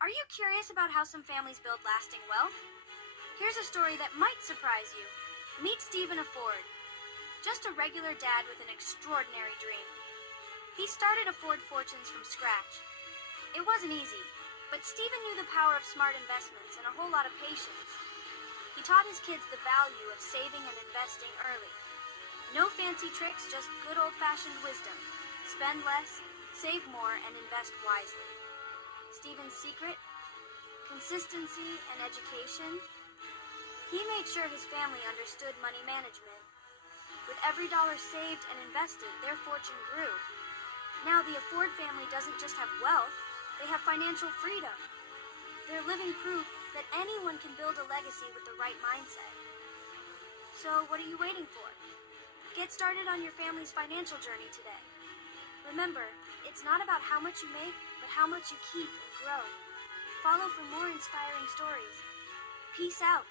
Are you curious about how some families build lasting wealth? Here's a story that might surprise you. Meet Stephen Ford, just a regular dad with an extraordinary dream. He started a Ford Fortunes from scratch. It wasn't easy, but Stephen knew the power of smart investments and a whole lot of patience. He taught his kids the value of saving and investing early. No fancy tricks, just good old-fashioned wisdom. Spend less, save more, and invest wisely. Stephen's secret? Consistency and education. He made sure his family understood money management. With every dollar saved and invested, their fortune grew. Now the Ford family doesn't just have wealth, they have financial freedom. They're living proof that anyone can build a legacy with the right mindset. So what are you waiting for? Get started on your family's financial journey today. Remember, it's not about how much you make, but how much you keep and grow. Follow for more inspiring stories. Peace out.